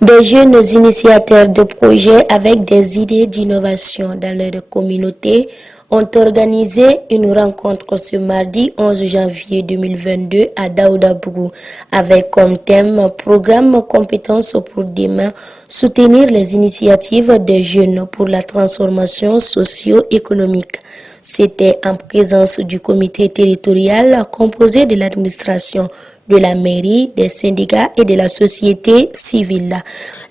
Des jeunes initiateurs de projets avec des idées d'innovation dans leur communauté ont organisé une rencontre ce mardi 11 janvier 2022 à Daoudabougou avec comme thème programme compétences pour demain, soutenir les initiatives des jeunes pour la transformation socio-économique. C'était en présence du comité territorial composé de l'administration, de la mairie, des syndicats et de la société civile.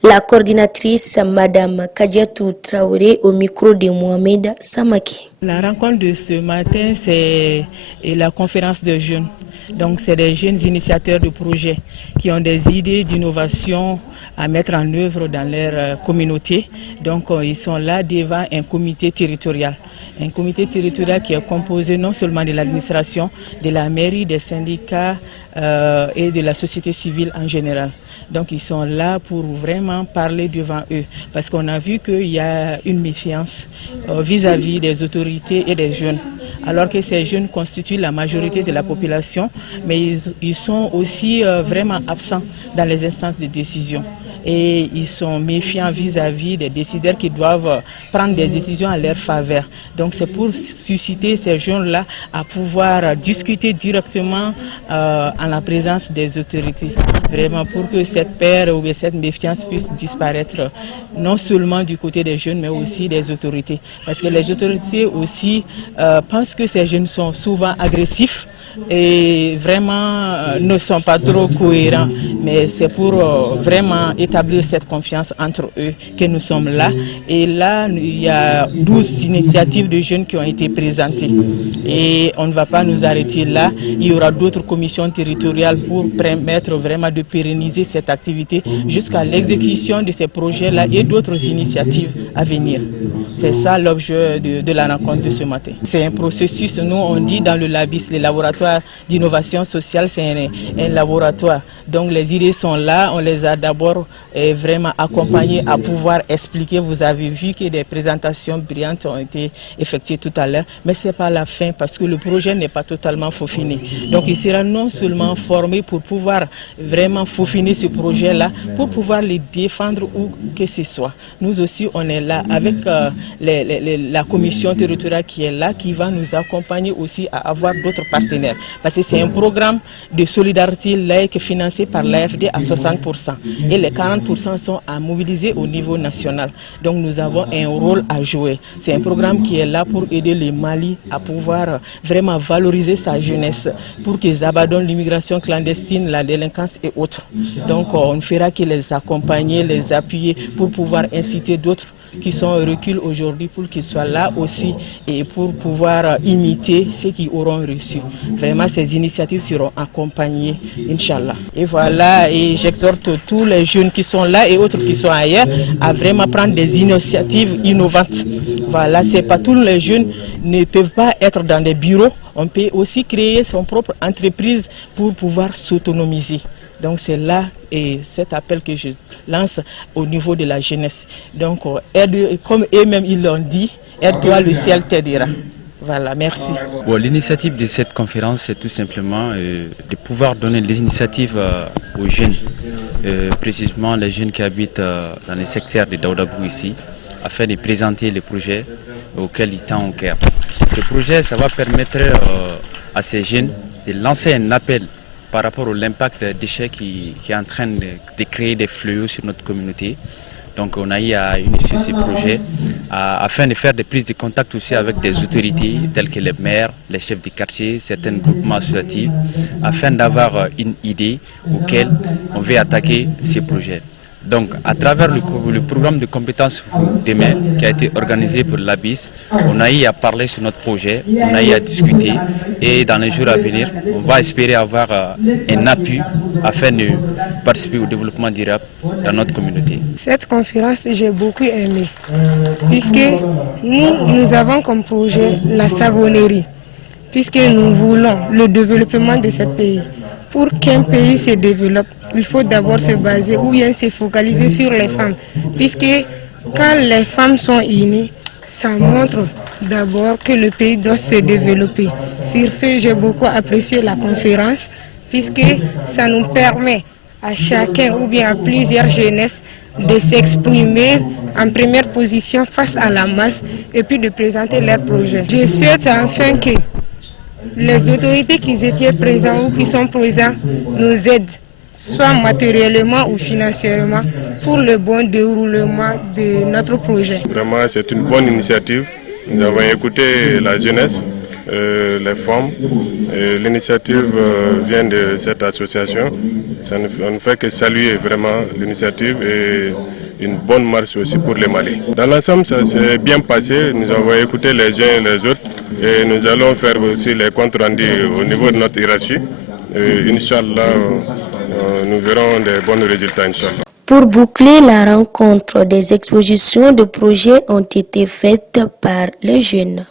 La coordinatrice, Madame Kadiatou Traoré, au micro de Mohamed Samaki. La rencontre de ce matin, c'est la conférence de jeunes. Donc, c'est des jeunes initiateurs de projets qui ont des idées d'innovation à mettre en œuvre dans leur communauté. Donc, ils sont là devant un comité territorial. Un comité territorial qui est composé non seulement de l'administration, de la mairie, des syndicats et de la société civile en général. Donc ils sont là pour vraiment parler devant eux. Parce qu'on a vu qu'il y a une méfiance vis-à-vis des autorités et des jeunes. Alors que ces jeunes constituent la majorité de la population, mais ils sont aussi vraiment absents dans les instances de décision. Et ils sont méfiants vis-à-vis des décideurs qui doivent prendre des décisions à leur faveur. Donc c'est pour susciter ces jeunes-là à pouvoir discuter directement en la présence des autorités. Vraiment pour que cette peur ou cette méfiance puisse disparaître, non seulement du côté des jeunes, mais aussi des autorités. Parce que les autorités aussi pensent que ces jeunes sont souvent agressifs et vraiment ne sont pas trop cohérents. Mais c'est pour vraiment établir cette confiance entre eux que nous sommes là. Et là, il y a 12 initiatives de jeunes qui ont été présentées. Et on ne va pas nous arrêter là. Il y aura d'autres commissions territoriales pour permettre vraiment de pérenniser cette activité jusqu'à l'exécution de ces projets-là et d'autres initiatives à venir. C'est ça l'objet de la rencontre de ce matin. C'est un processus, nous on dit dans le LABIS, le laboratoire d'innovation sociale, c'est un laboratoire. Donc les idées sont là, on les a d'abord vraiment accompagnés à pouvoir expliquer. Vous avez vu que des présentations brillantes ont été effectuées tout à l'heure, mais ce n'est pas la fin parce que le projet n'est pas totalement faufiné. Donc il sera non seulement formé pour pouvoir vraiment faufiner ce projet-là, pour pouvoir les défendre où que ce soit. Nous aussi, on est là avec la commission territoriale qui est là, qui va nous accompagner aussi à avoir d'autres partenaires. Parce que c'est un programme de solidarité laïque financé par l'AFD à 60%. Et les 40% sont à mobiliser au niveau national. Donc nous avons un rôle à jouer. C'est un programme qui est là pour aider le Mali à pouvoir vraiment valoriser sa jeunesse, pour qu'ils abandonnent l'immigration clandestine, la délinquance et autres. Donc on ne fera que les accompagner, les appuyer pour pouvoir inciter d'autres qui sont au recul aujourd'hui pour qu'ils soient là aussi et pour pouvoir imiter ceux qui auront reçu. Vraiment, ces initiatives seront accompagnées, Inch'Allah. Et voilà, et j'exhorte tous les jeunes qui sont là et autres qui sont ailleurs à vraiment prendre des initiatives innovantes. Voilà, c'est pas tous les jeunes ne peuvent pas être dans des bureaux. On peut aussi créer son propre entreprise pour pouvoir s'autonomiser. Donc c'est là et cet appel que je lance au niveau de la jeunesse. Donc aide, comme eux-mêmes ils l'ont dit, aide-toi, le ciel t'aidera. Voilà, merci. Bon, l'initiative de cette conférence, c'est tout simplement de pouvoir donner des initiatives aux jeunes, précisément les jeunes qui habitent dans les secteurs de Daoudabougou ici, afin de présenter les projets auxquels ils tendent au cœur. Ce projet, ça va permettre à ces jeunes de lancer un appel par rapport à l'impact des déchets qui est en train de créer des fléaux sur notre communauté. Donc on a eu à initier ce projet afin de faire des prises de contact aussi avec des autorités telles que les maires, les chefs de quartier, certains groupements associatifs, afin d'avoir une idée auquel on veut attaquer ces projets. Donc, à travers le programme de compétences pour demain qui a été organisé pour l'ABIS, on a eu à parler sur notre projet, on a eu à discuter et dans les jours à venir, on va espérer avoir un appui afin de participer au développement durable dans notre communauté. Cette conférence, j'ai beaucoup aimé, puisque nous avons comme projet la savonnerie, puisque nous voulons le développement de ce pays. Pour qu'un pays se développe, il faut d'abord se baser ou bien se focaliser sur les femmes. Puisque quand les femmes sont unies, ça montre d'abord que le pays doit se développer. Sur ce, j'ai beaucoup apprécié la conférence, puisque ça nous permet à chacun ou bien à plusieurs jeunesses de s'exprimer en première position face à la masse et puis de présenter leurs projets. Je souhaite enfin que les autorités qui étaient présentes ou qui sont présents nous aident, soit matériellement ou financièrement, pour le bon déroulement de notre projet. Vraiment, c'est une bonne initiative. Nous avons écouté la jeunesse, les femmes. L'initiative vient de cette association. On ne fait que saluer vraiment l'initiative et une bonne marche aussi pour les Mali. Dans l'ensemble, ça s'est bien passé. Nous avons écouté les uns et les autres et nous allons faire aussi les comptes rendus au niveau de notre hiérarchie. Inch'Allah, nous verrons des bons résultats, Inch'Allah. Pour boucler la rencontre, des expositions de projets ont été faites par les jeunes.